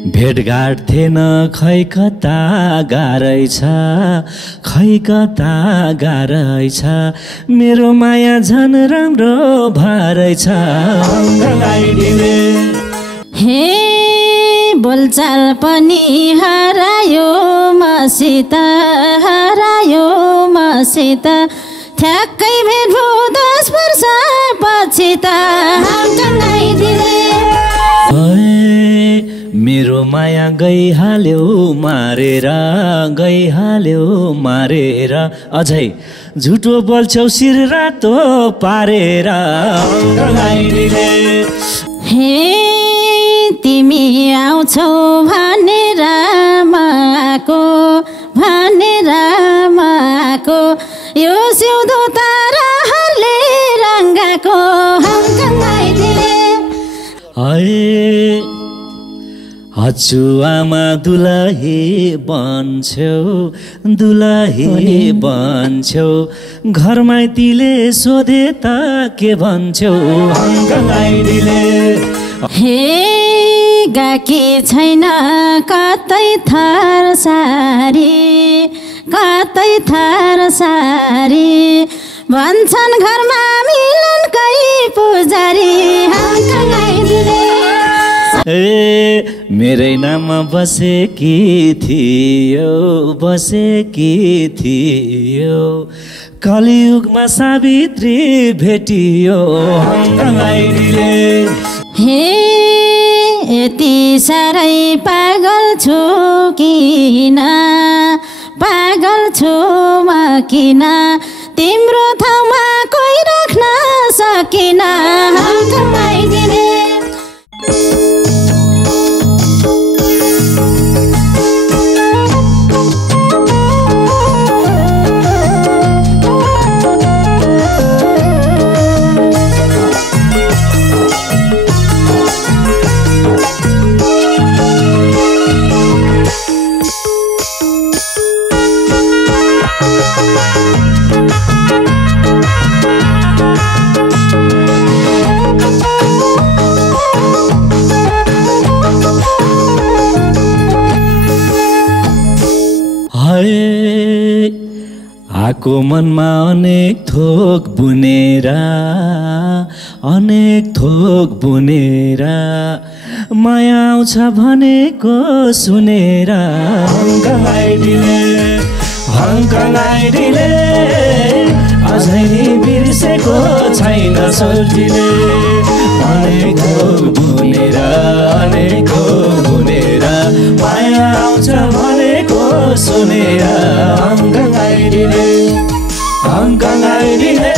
भेटघाट थिएन खै कता गाह्रै छ, खै कता गाह्रै छ, मेरो माया झन् राम्रो भरै छ। हे बोलचाल पनि हरायो मसित, हरायो मसित, ठ्याक्कै भेट भो 10 वर्ष पछि त मेरो माया गइहाल्यो मारेर, गइहाल्यो मारेर, अझै झुटो बोल्छौ शिर रातो पारेर। हे तिमी आउँछौ भनेर माको, भनेर माको, यो सिउँदो ताराहरूले रङ्गाको हजुआमा दुलही बन्छौ, दुलही बन्छौ, घर माइतीले सोधे त के भन्छौ? हे गाकी छैन कतै थर सारी, कतै थर सारी, भन्छन् घरमा मिलनकै पुजारी। मेरै नाममा बसेकी थियो, बसेकी थियो, कलियुगमा सावित्री भेटियो। हे यति साह्रै पागल छु किन, पागल छु म किन, तिम्रो ठाउँमा कोही राख्न सकिन। आको मनमा अनेक थोक बुनेर, अनेक थोक बुनेर, माया आउँछ भनेको सुनेर। हङ्कङाइडीले अझै बिर्सेको छैन सोल्टीले, अनेक थोक बुनेर, अनेक थोक बुनेर, माया आउँछ भनेको सुनेर। हङ्कङाइडीले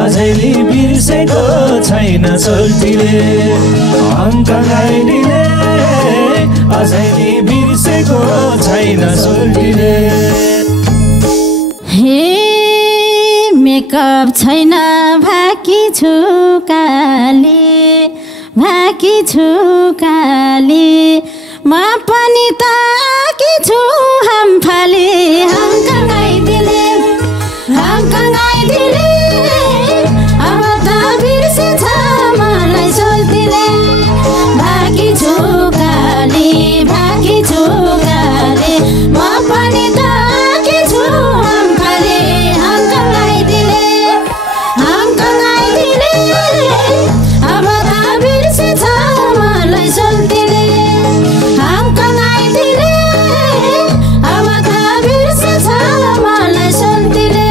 अझै बिर्सेको छैन सोल्टीले, हङ्कङाइडीले अझै बिर्सेको छैन सोल्टीले। हे मेकअप छैन भाकी छु काली, भाकी छु काली, म पनि त आकी छु हमफाली। हङ्कङाइडीले, हङ्कङाइडीले अब त बिर्सेछ मलाई सोल्टीले, भाकी छु काली, भाकी छु काली, म पनि त आकी छु हमफाली। हङ्कङाइडीले, हङ्कङाइडीले अब त बिर्सेछ मलाई सोल्टीले, हङ्कङाइडीले अब त बिर्सेछ मलाई सोल्टीले।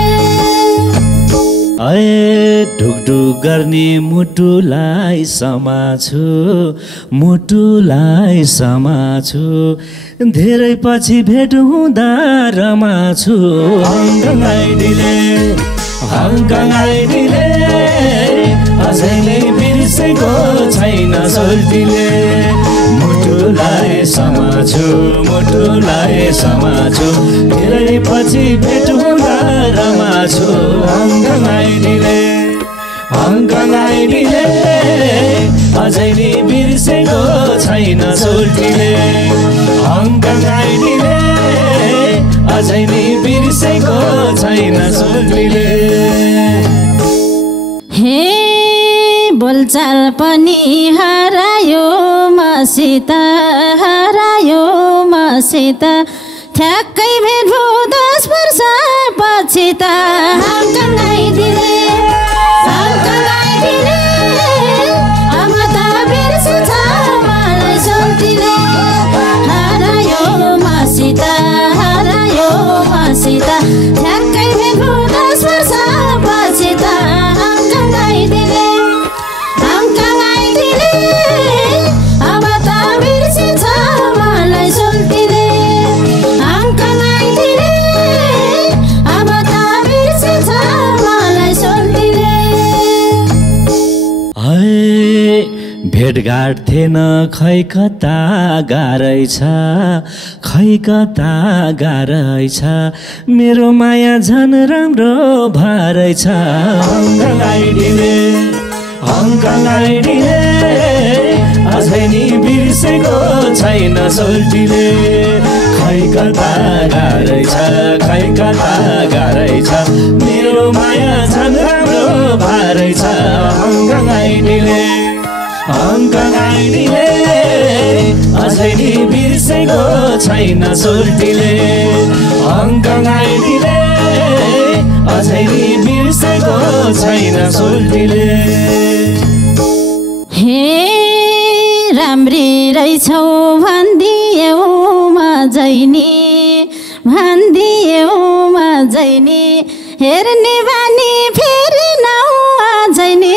ढुकढुक गर्ने मुटुलाई समाछु, मुटुलाई समाछु, धेरै पछि भेट हुँदा रमाछु। हङ्कङाइडीले, हङ्कङाइडीले अझैले बिर्सेको छैन सोल्टीले, मुटुलाई समाछु, मुटुलाई समाछु, धेरै पछि भेट हुँदा रमाछु। हङ्कङाइडीले, हङ्कङाइडीले अझैले बिर्सेको छैन सोल्टीले, हङ्कङाइडीले अझैले बिर्सेको छैन सोल्टीले। हे बोलचाल पनि हरायो मसित, मसित हरायो मसित ठ्याक्कै भेट भो 10 वर्ष पछि त हम्कलाइदिले अब त बिर्सेछ मलाई सोल्टीले हरायो मसित ठ्याक्कै भेट भो 10 वर्ष पछि त हम्कलाइदिले अब त बिर्सेछ मलाई सोल्टीले हम्कलाइदिले अब त बिर्सेछ मलाई सोल्टीले भेटघाट थिएन खै कता गाह्रै छ खै कता गाह्रै छ मेरो माया झन् राम्रो भरै छ हङ्कलाइदिले अझै नि बिर्सेको छैन सोल्टीले खै कता गाह्रै छ मेरो माया झन् राम्रो भरै छ हङ्कलाइदिले अझै नि बिर्सेको छैन सोल्टीले हङ्कलाइदिले अझै नि बिर्सेको छैन सोल्टीले हे राम्री रहेछौ भन्दियौ म जैनी हेर्ने बानी फेरि नौ अझैनी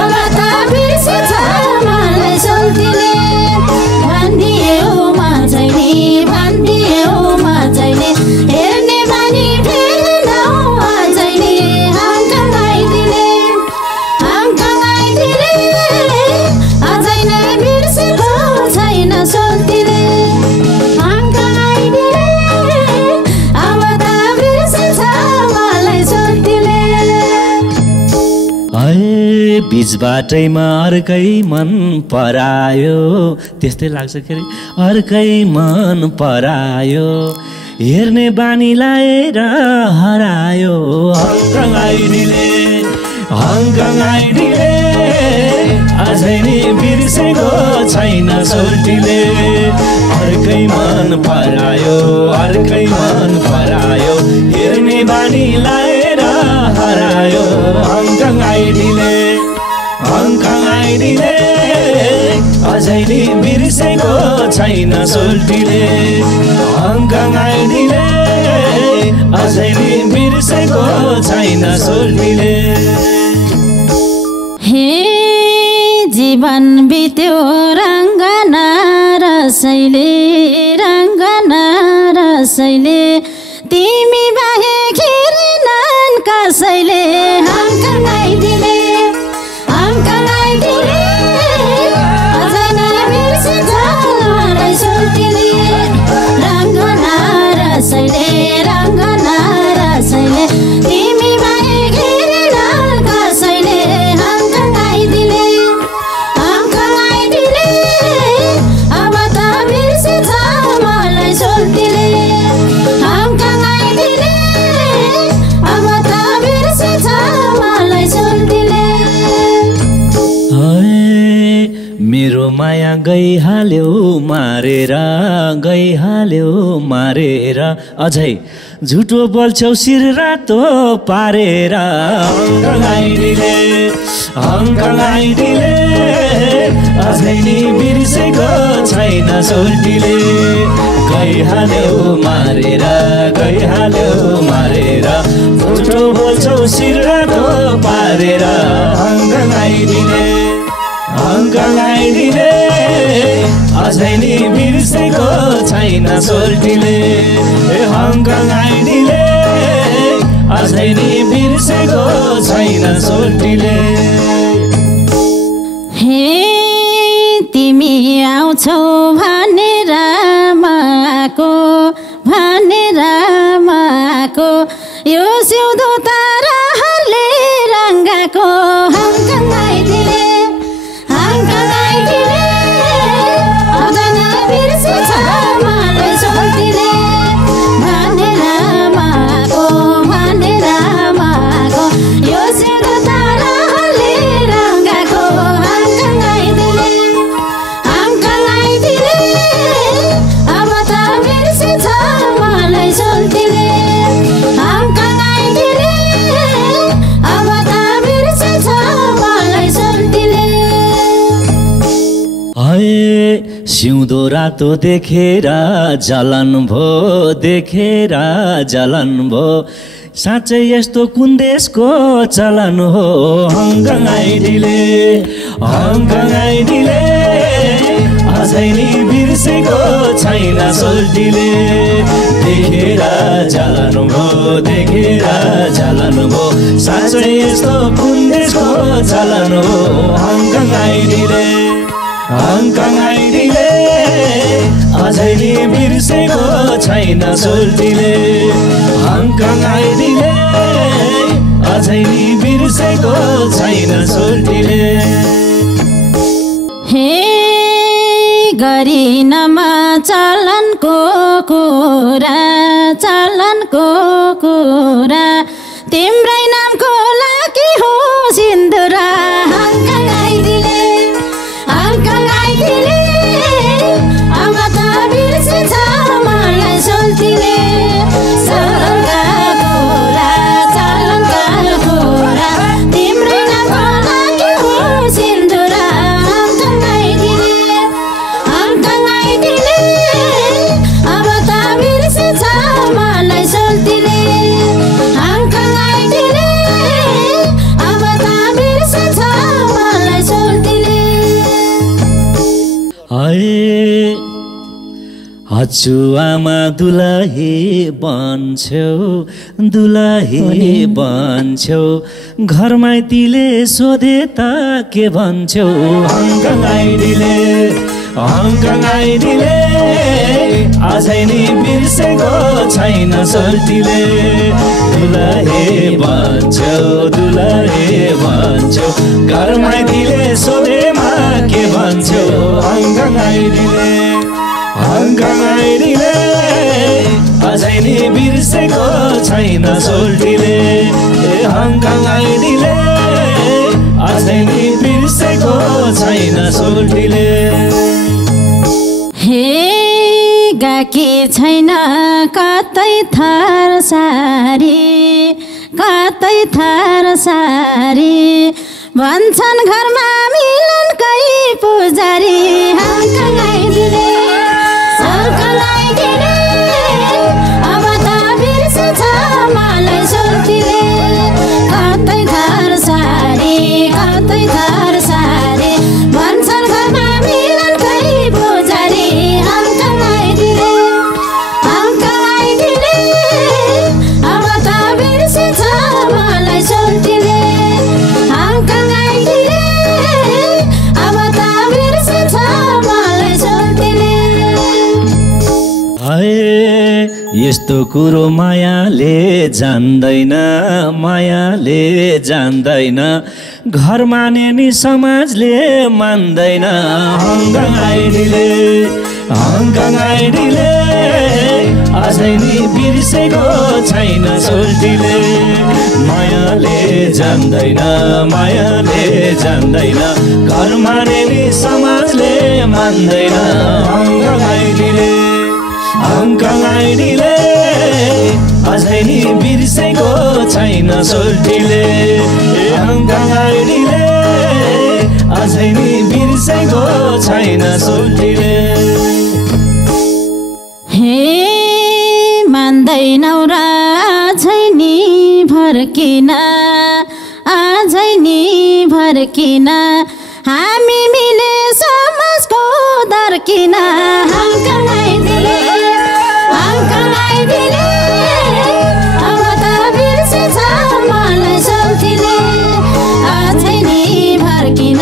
अब त बिर्सेछ मलाई सोल्टीले भन्दियौ म जैनी हेर्ने बानी फेरि नौ अझैनी हम्कलाइदिले अझै नै बिर्सेको छैन सोल्टीले हम्कलाइदिले अब त बिर्सेछ मलाई सोल्टीले बीच बाटैमा अर्कै मन परायो त्यस्तै लाग्छ के अरे अर्कै मन परायो हेर्ने बानी लाएर हरायो हङ्कलाइदिले अझै नि बिर्सेको छैन सोल्टीले अर्कै मन परायो हेर्ने बानी लाएर हरायो हङ्कलाइदिले अझै नि बिर्सेको छैन सोल्टीले हङ्कलाइदिले अझै नि बिर्सेको छैन सोल्टीले हे जीवन बित्यो रङ्गना रसैले तिमी बाहेक हेरेनन् कसैले हम्कलाइदिले अझै नै बिर्सेछ मलाई सोल्टीले रङ्गना रसैले तिमी बाहेक हेरेनन् कसैले हम्कलाइदिले अब त बिर्सेछ मलाई सोल्टीले हम्कलाइदिले अब त बिर्सेछ मलाई सोल्टीले मेरो माया गइहाल्यो मारेर अझै झुटो बोल्छौ शिर रातो पारेर हङ्कलाइदिले अझै नि बिर्सेको छैन सोल्टीले गइहाल्यो मारेर झुटो बोल्छौ शिर रातो पारेर हङ्कलाइदिले अझै नि बिर्सेको छैन सोल्टीले हङ्कलाइदिले अझै नि बिर्सेको छैन सोल्टीले हे तिमी आउँछौ भनेर माको यो सिउँदो ताराहरूले रङ्गाको हङ्कलाइदिले अझै नै बिर्सेछ मलाई सोल्टीले भनेर माको यो सिउँदो ताराहरूले जिउँदो रातो देखेर जलन भो देखेर जलन भो साँच्चै यस्तो कुन देशको चलन हो हङकङ आइडीले अझै नि बिर्सेको छैन सोल्टीले देखेर जलन भो साँच्चै यस्तो कुन देशको चलन हो हङकङ आइडीले अझै नि बिर्सेको छैन सोल्टीले हङकङ आइडीले अझै नि बिर्सेको छैन सोल्टीले हे गरिनमा चलनको कुरा तिम्रै नामको लागि हो सिन्दुरा हङकङ आइडीले अब त बिर्सेछ मलाई सोल्टीले चलनका कुरा तिम्रै नामको लागि हो सिन्दुरा हङकङ आइडीले अब त बिर्सेछ मलाई सोल्टीले हङकङ आइडीले अब त बिर्सेछ मलाई सोल्टीले हजुआमा दुलही बन्छौ घर माइतीले सोधे त के भन्छौ हङकङ आइडीले अझै नि बिर्सेको छैन सोल्टीले दुलही बन्छौ घर माइतीले सोधेमा के भन्छौ हङकङ आइडीले अझै नि बिर्सेको छैन सोल्टीले हङकङ आइडीले अझै नि बिर्सेको छैन सोल्टीले हे गाकी छैन कतै थर सारी भन्छन् घरमा मिलनकै पुजारी हङकङ आइडीले अब त बिर्सेछ मलाई सोल्टीले कतै थर सारी भन्छन् घरमा मिलनकै पुजारी हङकङ आइडीले अब त बिर्सेछ मलाई सोल्टीले हङकङ आइडीले अब त बिर्सेछ मलाई सोल्टीले यस्तो कुरो मायाले जान्दैन घर माने नि समाजले मान्दैन हङकङ आइडीले अझै नि बिर्सेको छैन सोल्टीले मायाले जान्दैन घर माने नि समाजले मान्दैन हङकङ आइडीले अझै नि बिर्सेको छैन सोल्टीले हङकङ आइडीले अझै नि बिर्सेको छैन सोल्टीले हे मान्दैनौ र आझै नि भर्किन हामी मिले समाजको दर्किन हङकङ आइडीले अब त बिर्सेछ मलाई सोल्टीले अझै नि भर्किन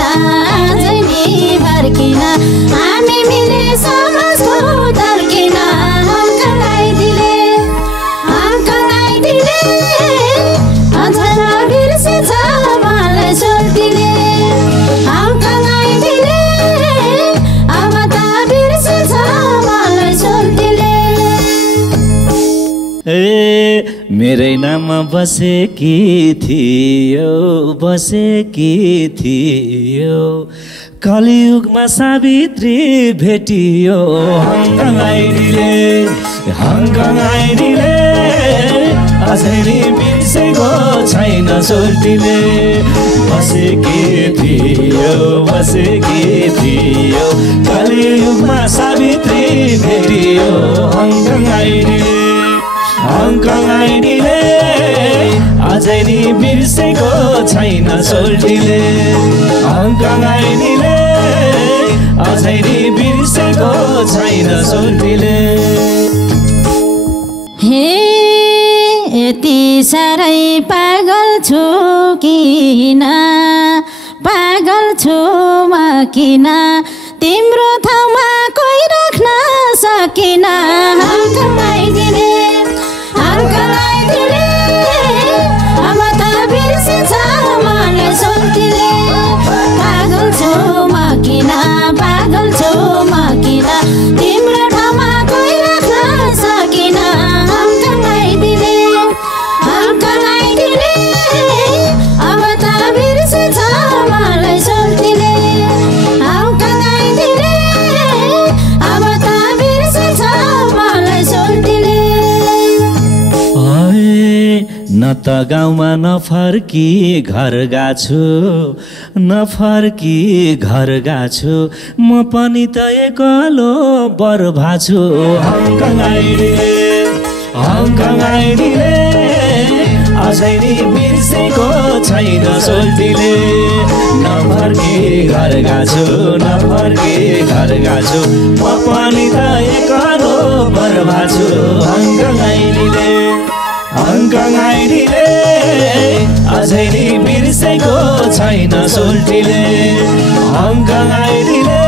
हामी मिले समाजको दर्किन हङकङ आइडीले अझ बिर्सेछ मलाई सोल्टीले हङकङ आइडीले अब त बिर्सेछ मलाई सोल्टीले मेरै नाममा बसेकी थियो कलियुगमा सावित्री भेटियो हङकङ आइडीले अझै नि बिर्सेको छैन सोल्टीले बसेकी थियो कलियुगमा सावित्री भेटियो हङकङ आइडीले अझै नि बिर्सेको छैन सोल्टीले हङकङ आइडीले अझै नि बिर्सेको छैन सोल्टीले हे यति साह्रै पागल छु किन म किन तिम्रो ठाउँमा कोही राख्न सकिन हङकङ आइडीले अब त बिर्सेछ मलाई सोल्टीले पागल छु म किन तिम्रो ठाउँमा कोही राख्न सकिन हङकङ आइडीले अब त बिर्सेछ मलाई सोल्टीले हङकङ आइडीले अब त बिर्सेछ मलाई सोल्टीले न त गाउँमा नफर्की घर गाछु म पनि त एक्लो बर्भा छु हङकङ आइडीले अझै नि बिर्सेको छैन सोल्टीले नफर्की घर गाछु म पनि त एक्लो बर्भा छु हङकङ आइडीले अझै नि बिर्सेको छैन सोल्टीले हङकङ आइडीले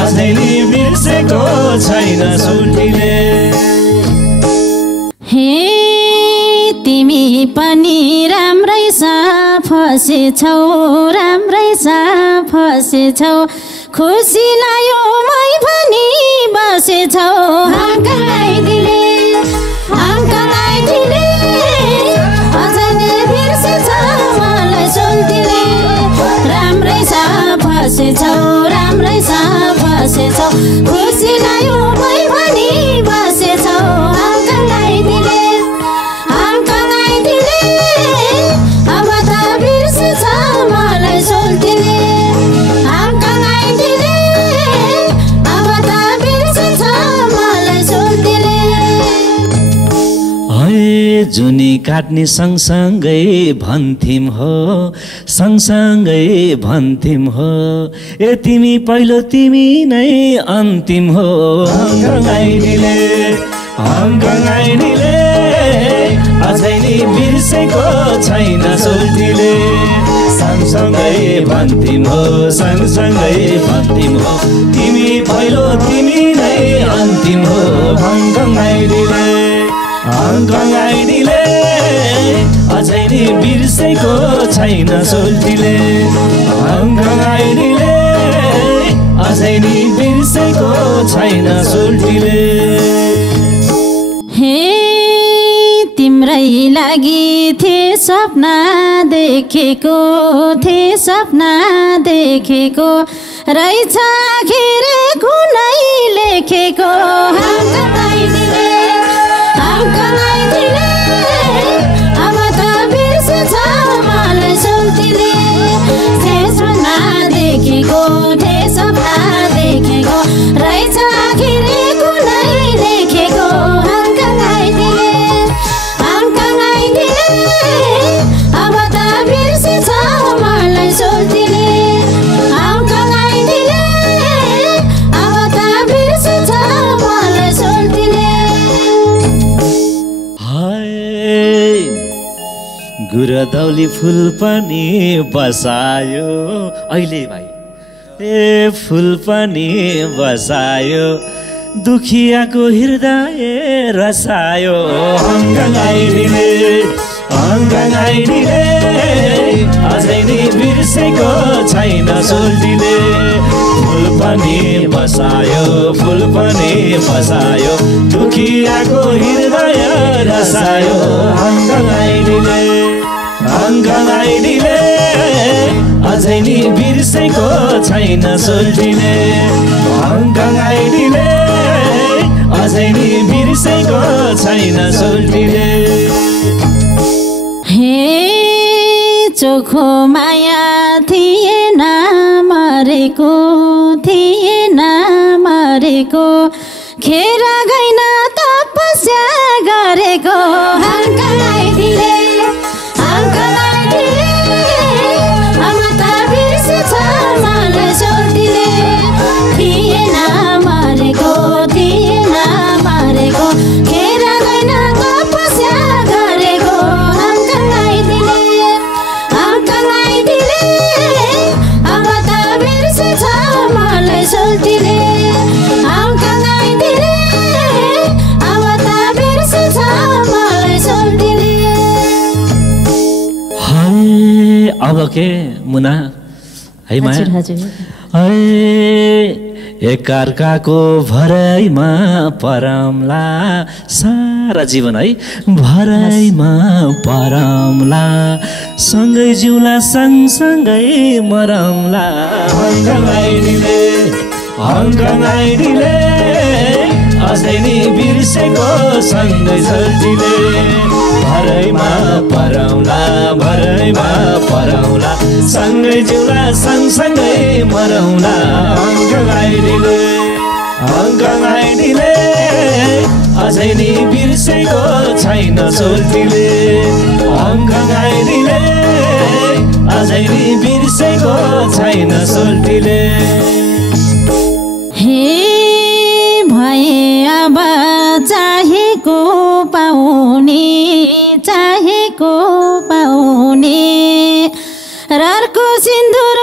अझै नि बिर्सेको छैन सोल्टीले हे तिमी पनि राम्रै फसेछौ खुसी लाग्यो मै भनी बसेछौ हङकङ आइडीले अझै नि बिर्सेछ मलाई सोल्टीले राम्रै फसेछौ खुसी लाग्यो मै भनी बसेछौ हङकङ आइडीले अब त बिर्सेछ मलाई सोल्टीले हङकङ आइडीले अब त बिर्सेछ मलाई सोल्टीले जुनी काट्ने सँगसँगै भन्थिम हो ए तिमी पहिलो तिमी नै अन्तिम हो हङकङ आइडीले अझै नि बिर्सेको छैन सोल्टीले सँगसँगै भन्थिम हो तिमी पहिलो तिमी नै अन्तिम हो हङकङ आइडीले अझै नि बिर्सेको छैन सोल्टीले हङकङ आइडीले अझै नि बिर्सेको छैन सोल्टीले हे तिम्रै लागि थिए सपना देखेको रहेछ आखिर कुनै लेखेको हङकङ आइडीले अब त बिर्सेछ मलाई सोल्टीले सपना देखेको रहेछ आखिर कुनै लेखेको हङकङ आइडीले अब त बिर्सेछ मलाई सोल्टीले हङकङ आइडीले अब त बिर्सेछ मलाई सोल्टीले गुरदौली फुल पनि बसायो अहिले भाइ फुल पनि बसायो दुखियाको हृदय रसायो हङकङ आइडीले अझै नि बिर्सेको छैन सोल्टीले फुल पनि बसायो दुखियाको हृदय रसायो हङकङ आइडीले अझै नि बिर्सेको छैन सोल्टीले हङकङ आइडीले अझै नि बिर्सेको छैन सोल्टीले चोखो माया थिएन मरेको थिएन मरेको खेर गइन तपस्या गरेको हङ्कलाइदिले अमता बिर्सेछ मलाई सोल्टीले थिएन मरेको थिएन मरेको खेर गइन तपस्या गरेको हङ्कलाइदिले अमता बिर्सेछ मलाई सोल्टीले अब के मुना है माया है एकअर्काको भराइमा परमला सारा जीवन है भराइमा परमला सँगै जिउला सँगसँगै मरमला हङ्कलाइदिले अझै नि बिर्सेको सँगै सोल्टीले भराइमा परौला सँगै जिउला सँगसँगै मरौला हङ्कलाइदिले अझै नि बिर्सेको छैन सोल्टीले हङ्कलाइदिले अझै नि बिर्सेको छैन सोल्टीले हे भए अब चाहेको पाउने रर्को सिन्दुर